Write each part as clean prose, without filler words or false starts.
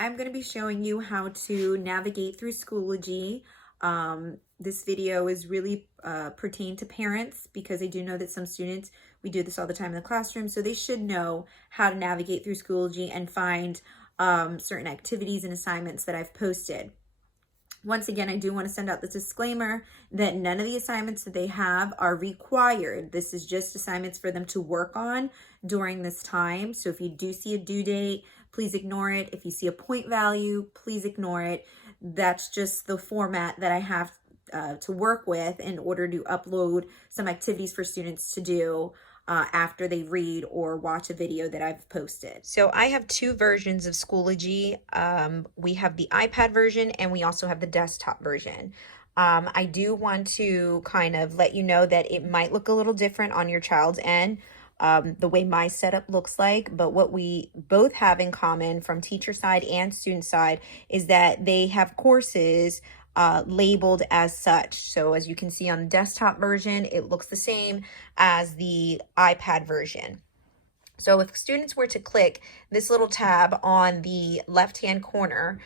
I'm going to be showing you how to navigate through Schoology. This video is really pertained to parents because I do know that some students, we do this all the time in the classroom, so they should know how to navigate through Schoology and find certain activities and assignments that I've posted. Once again, I do want to send out this disclaimer that none of the assignments that they have are required. This is just assignments for them to work on during this time. So if you do see a due date, please ignore it. If you see a point value, please ignore it. That's just the format that I have to work with in order to upload some activities for students to do after they read or watch a video that I've posted. So I have two versions of Schoology. We have the iPad version and we also have the desktop version. I do want to kind of let you know that it might look a little different on your child's end, the way my setup looks like, but what we both have in common from teacher side and student side is that they have courses labeled as such. So as you can see on the desktop version, it looks the same as the iPad version. So if students were to click this little tab on the left-hand corner,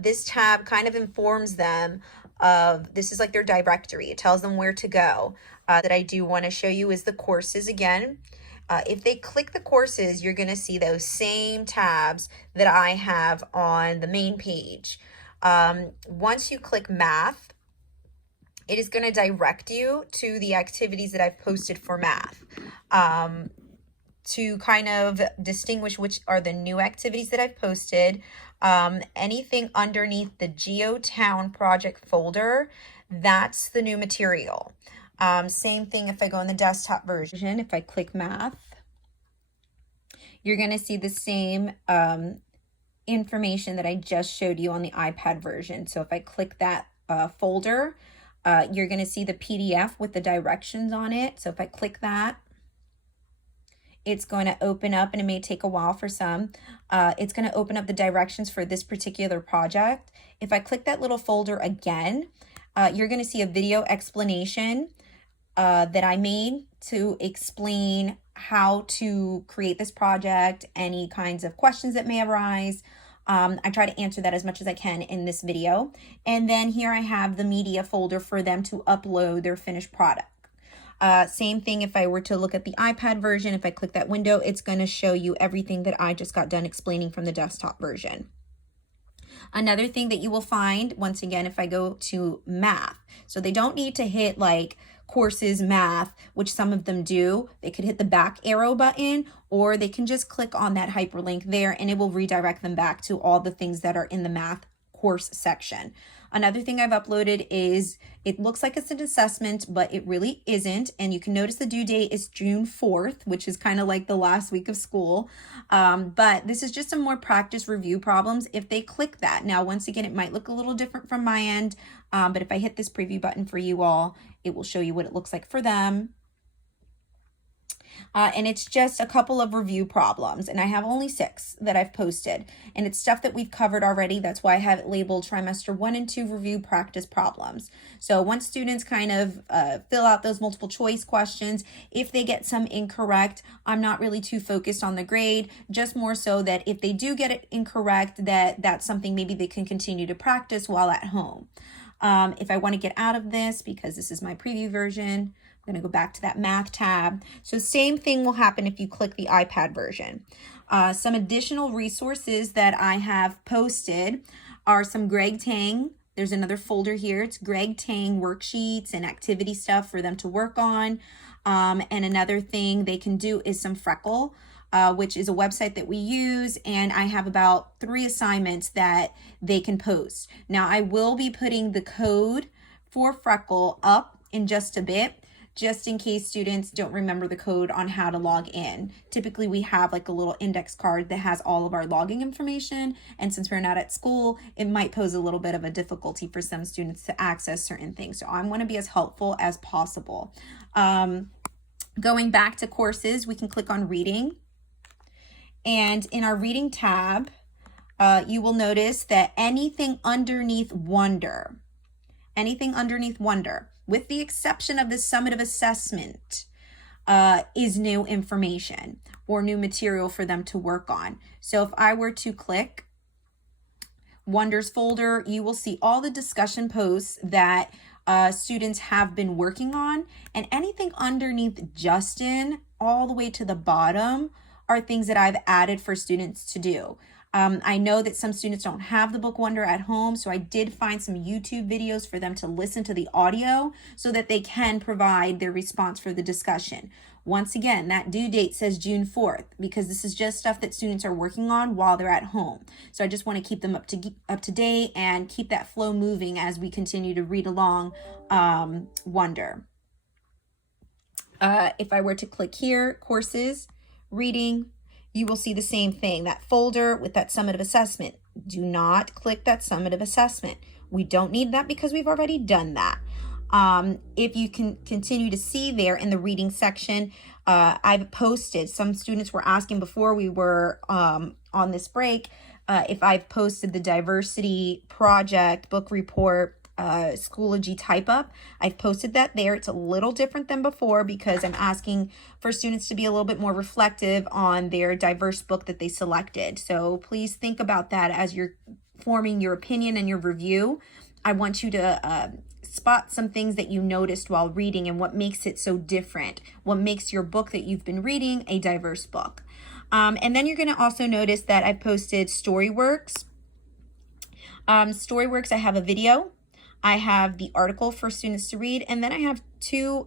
this tab kind of informs them of, this is like their directory. It tells them where to go. That I do want to show you is the courses again. If they click the courses, you're going to see those same tabs that I have on the main page. Once you click math, it is going to direct you to the activities that I've posted for math. To kind of distinguish which are the new activities that I've posted, anything underneath the GeoTown project folder, that's the new material. Same thing if I go in the desktop version. If I click math, you're going to see the same information that I just showed you on the iPad version. So if I click that folder, you're going to see the PDF with the directions on it. So if I click that, it's going to open up, and it may take a while for some. It's going to open up the directions for this particular project. If I click that little folder again, you're going to see a video explanation that I made to explain how to create this project, any kinds of questions that may arise. I try to answer that as much as I can in this video. And then here I have the media folder for them to upload their finished product. Same thing if I were to look at the iPad version. If I click that window, it's going to show you everything that I just got done explaining from the desktop version. Another thing that you will find, once again, if I go to math, so they don't need to hit like courses math, which some of them do. They could hit the back arrow button, or they can just click on that hyperlink there and it will redirect them back to all the things that are in the math course section. Another thing I've uploaded is, it looks like it's an assessment, but it really isn't. And you can notice the due date is June 4th, which is kind of like the last week of school. But this is just some more practice review problems if they click that. Now, once again, it might look a little different from my end, but if I hit this preview button for you all, it will show you what it looks like for them. And it's just a couple of review problems, and I have only 6 that I've posted, and it's stuff that we've covered already. That's why I have it labeled trimester 1 and 2 review practice problems. So once students kind of fill out those multiple choice questions, if they get some incorrect, I'm not really too focused on the grade, just more so that if they do get it incorrect, that's something maybe they can continue to practice while at home. If I want to get out of this, because this is my preview version, I'm going to go back to that math tab. So same thing will happen if you click the iPad version. Some additional resources that I have posted are some Greg Tang. There's another folder here. It's Greg Tang worksheets and activity stuff for them to work on. And another thing they can do is some Freckle, which is a website that we use, and I have about 3 assignments that they can post. Now, I will be putting the code for Freckle up in just a bit, just in case students don't remember the code on how to log in. Typically, we have like a little index card that has all of our logging information, and since we're not at school, it might pose a little bit of a difficulty for some students to access certain things. So I'm going to be as helpful as possible. Going back to courses, we can click on reading. And in our reading tab, you will notice that anything underneath wonder, with the exception of the summative assessment, is new information or new material for them to work on. So if I were to click Wonders folder, you will see all the discussion posts that students have been working on, and anything underneath Justin all the way to the bottom are things that I've added for students to do. I know that some students don't have the Book Wonder at home, so I did find some YouTube videos for them to listen to the audio so that they can provide their response for the discussion. Once again, that due date says June 4th because this is just stuff that students are working on while they're at home. So I just want to keep them up to date and keep that flow moving as we continue to read along Wonder. If I were to click here, courses, reading, you will see the same thing, that folder with that summative assessment. Do not click that summative assessment. We don't need that because we've already done that. If you can continue to see there in the reading section, I've posted, some students were asking before we were on this break, if I've posted the diversity project book report Schoology type up. I've posted that there. It's a little different than before because I'm asking for students to be a little bit more reflective on their diverse book that they selected. So please think about that as you're forming your opinion and your review. I want you to spot some things that you noticed while reading and what makes it so different, what makes your book that you've been reading a diverse book. And then you're going to also notice that I've posted Storyworks. Storyworks, I have a video. I have the article for students to read, and then I have two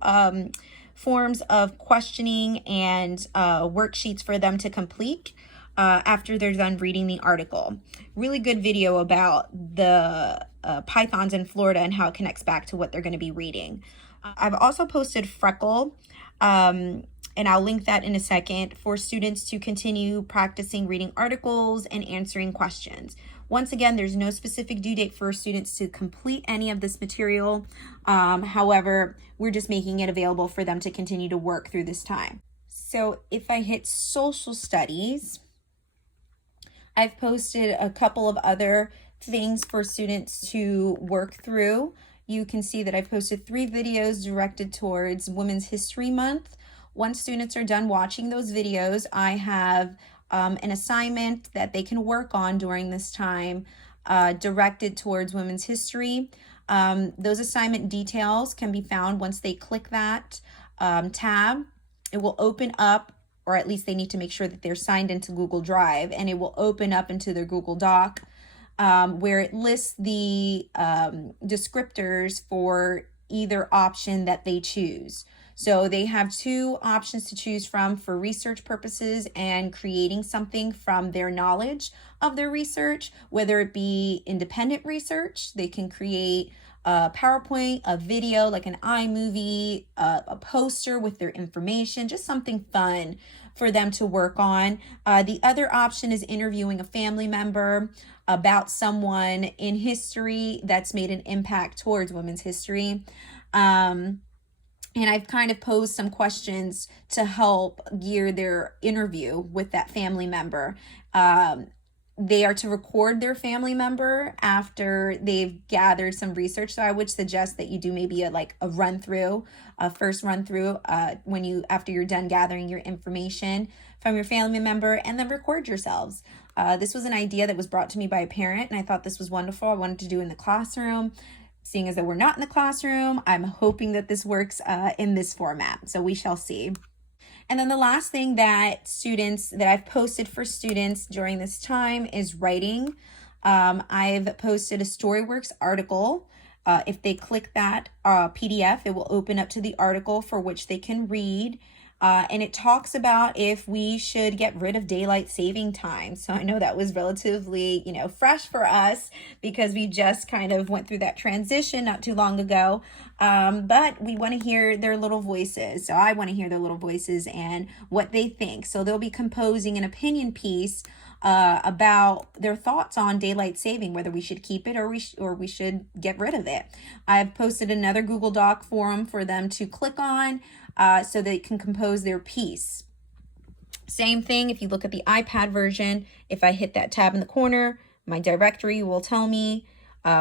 forms of questioning and worksheets for them to complete after they're done reading the article. Really good video about the pythons in Florida and how it connects back to what they're going to be reading. I've also posted Freckle, and I'll link that in a second, for students to continue practicing reading articles and answering questions. Once again, there's no specific due date for students to complete any of this material. However, we're just making it available for them to continue to work through this time. So if I hit social studies, I've posted a couple of other things for students to work through. You can see that I've posted 3 videos directed towards Women's History Month. Once students are done watching those videos, I have an assignment that they can work on during this time directed towards women's history. Those assignment details can be found once they click that tab. It will open up, or at least they need to make sure that they're signed into Google Drive, and it will open up into their Google Doc where it lists the descriptors for either option that they choose. So they have 2 options to choose from for research purposes and creating something from their knowledge of their research, whether it be independent research. They can create a PowerPoint, a video like an iMovie, a poster with their information, just something fun for them to work on. The other option is interviewing a family member about someone in history that's made an impact towards women's history. And I've kind of posed some questions to help gear their interview with that family member. They are to record their family member after they've gathered some research. So I would suggest that you do maybe a run through, a first run through after you're done gathering your information from your family member, and then record yourselves. This was an idea that was brought to me by a parent, and I thought this was wonderful. I wanted to do in the classroom. Seeing as that we're not in the classroom, I'm hoping that this works in this format. So we shall see. And then the last thing that I've posted for students during this time is writing. I've posted a Storyworks article. If they click that PDF, it will open up to the article for which they can read. And it talks about if we should get rid of daylight saving time. So I know that was relatively, fresh for us because we just kind of went through that transition not too long ago. But we want to hear their little voices. So I want to hear their little voices and what they think. So they'll be composing an opinion piece about their thoughts on daylight saving, whether we should keep it or we should get rid of it. I've posted another Google Doc forum for them to click on so they can compose their piece. Same thing if you look at the iPad version. If I hit that tab in the corner, my directory will tell me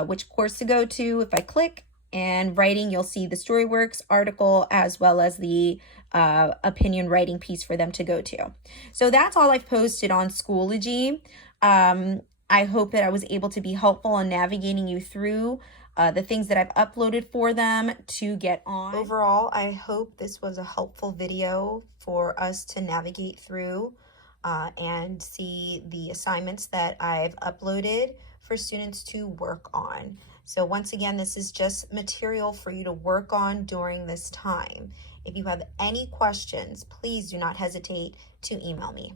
which course to go to. If I click and writing, you'll see the Storyworks article as well as the opinion writing piece for them to go to. So that's all I've posted on Schoology. I hope that I was able to be helpful in navigating you through the things that I've uploaded for them to get on. Overall, I hope this was a helpful video for us to navigate through and see the assignments that I've uploaded for students to work on. So once again, this is just material for you to work on during this time. If you have any questions, please do not hesitate to email me.